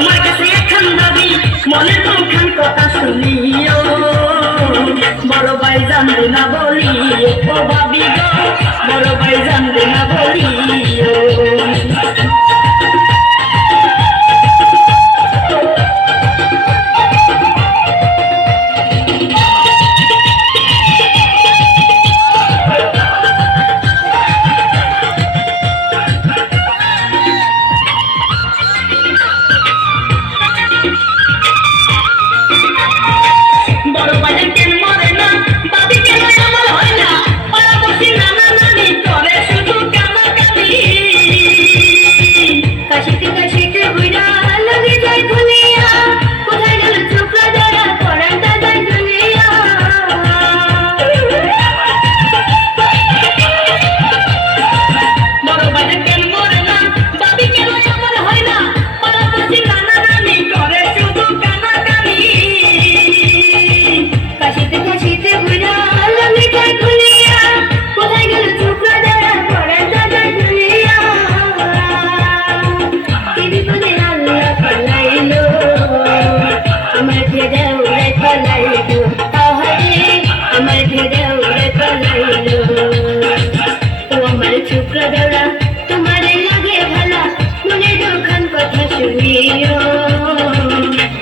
তোমার কাছে এখন দাবি মনের মুখান কথা শুনিও বড় ভাই জানবে না বলিও ও ভাবি গো বড় ভাই জানবে না বলিও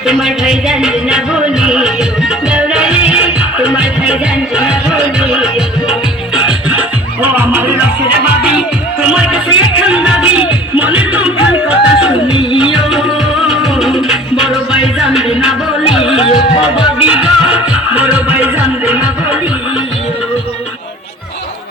তোমার ভাই জানবে না বলিও দৌড়ালে তোমার ভাই জানবে না বলিও ও আমার রসের ভাবি তোমার কাছে এখন